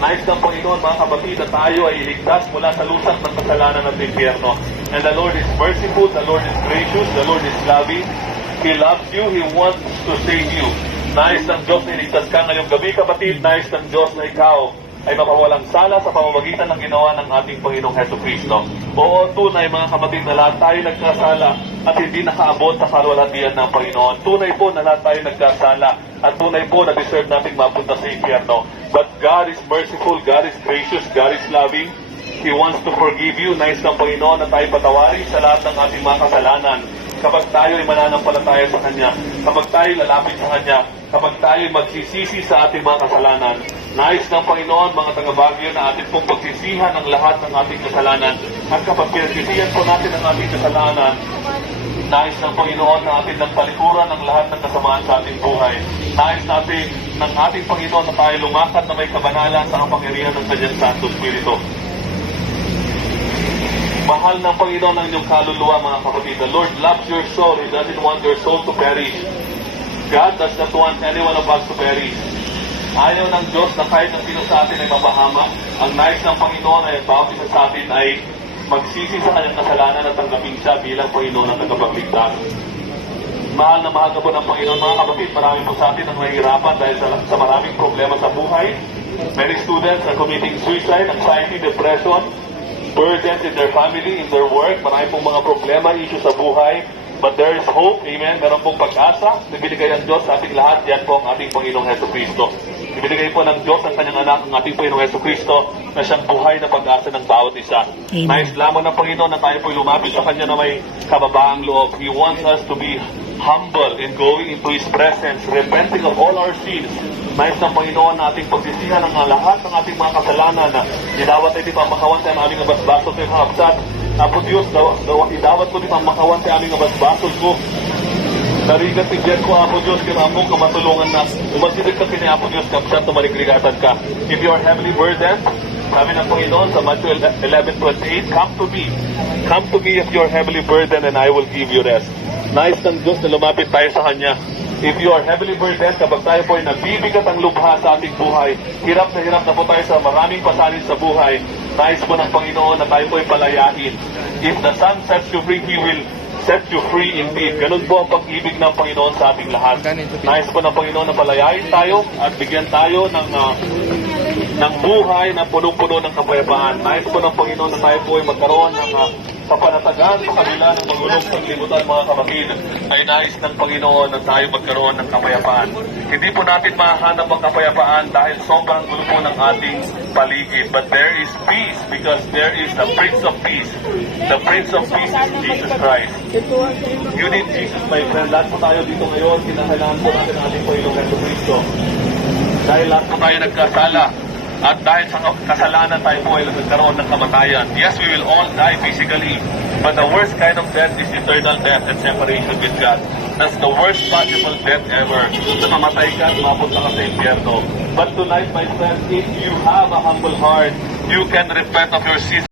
Nais ng Panginoon, mga kapatid, na tayo ay iligtas mula sa lusak ng kasalanan at impyerno. And the Lord is merciful, the Lord is gracious, the Lord is loving. He loves you, He wants to save you. Nais ng Diyos na iligtas ka ngayong gabi, kapatid. Nais ng Diyos na ikaw ay mapawalang sala sa pamamagitan ng ginawa ng ating Panginoong Jesucristo. Oo, tunay mga kapatid na lahat tayo nagkasala at hindi nakaabot sa kalwalhatian ng Panginoon. Tunay po na lahat tayo nagkasala at tunay po na deserve nating mapunta sa impyerno. But God is merciful, God is gracious, God is loving. He wants to forgive you. Nais ng Panginoon na tayo patawarin sa lahat ng ating mga kasalanan. Kapag tayo ay mananampalataya sa Kanya, kapag tayo lalapit sa Kanya, kapag tayo ay magsisisi sa ating mga kasalanan, nais ng Panginoon, mga taga-Baguio, na atin pong pagsisihan ang lahat ng ating kasalanan. At kapag pinagsisihan po natin ang ating kasalanan, nais ng Panginoon na atin ng palikuran ang lahat ng kasamaan sa ating buhay. Nais natin ng ating Panginoon na tayo lumakad na may kabanalan sa kapangyarihan ng Kanyang Santo Espiritu. Mahal ng Panginoon ang inyong kaluluwa, mga kapatid. The Lord loves your soul. He doesn't want your soul to perish. God does not want any one of us to perish. Ayaw ng Diyos na kahit ang sino sa atin ay mapahama. Ang nais ng Panginoon ay ang bawat isa sa atin ay magsisi sa kanyang kasalanan at tanggapin siya bilang Panginoon ang tagapagligtas. Mahal na mahal ka po ng Panginoon, mga kapatid. Marami po sa atin ang mahihirapan dahil sa maraming problema sa buhay. Many students are committing suicide, anxiety, depression, burdens in their family, in their work. Marami pong mga problema, issues sa buhay. But there is hope, amen. Meron pong pag-asa na binigay ang Diyos sa ating lahat. Yan po ang ating Panginoong Jesucristo. Ibinigay po ng Diyos ang kanyang anak, ang ating Panginoong Jesucristo, na siyang buhay na pag-asa ng bawat isa. Amen. Nais lamang ng Panginoon na tayo po lumapit sa Kanya na may kababaang loob. He wants us to be humble in going into His presence, repenting of all our sins. Nais ng Panginoon na ating pagsisihan ang lahat ng ating mga kasalanan na idawat ay di pamakawan sa aming abasbaso sa mga absat. Apo Diyos, idawat ko di pamakawan sa aming abasbaso ko. Narigat tigyan ko, Apo Diyos, kinamo ka matulungan na. Umasidig ka kini, Apo Diyos, kapsat tumaligligatan ka. If you are heavily burdened, sabi ng Panginoon sa Matthew 11:28, come to me. Come to me if you are heavily burdened and I will give you rest. Nais ng Diyos na lumapit tayo sa Kanya. If you are heavily burdened, kapag tayo po ay nabibigat ang lubha sa ating buhay, hirap na po tayo sa maraming pasanin sa buhay, nais po ng Panginoon na tayo po ay palayain. If the Son sets you free, He will set you free indeed. Ganun po ang pag-ibig ng Panginoon sa ating lahat. Nais po ng Panginoon na palayain tayo at bigyan tayo ng buhay na punong-puno ng kapayapaan. Nais po ng Panginoon na tayo po ay magkaroon ng kapanatagan sa kabila ng magulong paglibutan, mga kapatid. Ay nais ng Panginoon na tayo magkaroon ng kapayapaan. Hindi po natin mahanap ang kapayapaan dahil sobrang gulo po ng ating paligid. But there is peace because there is the Prince of Peace. The Prince of Peace is Jesus Christ. You need Jesus, my friend. Lahat po tayo dito ngayon, kinakailangan po natin ang ating Panginoong Jesucristo. Dahil lahat po tayo nagkasala. At dahil sa kasalanan tayo po ay nagkaroon ng kamatayan. Yes, we will all die physically. But the worst kind of death is eternal death and separation with God. That's the worst possible death ever. Na mamatay ka at mapunta ka sa impyerno. But tonight, my friend, if you have a humble heart, you can repent of your sins.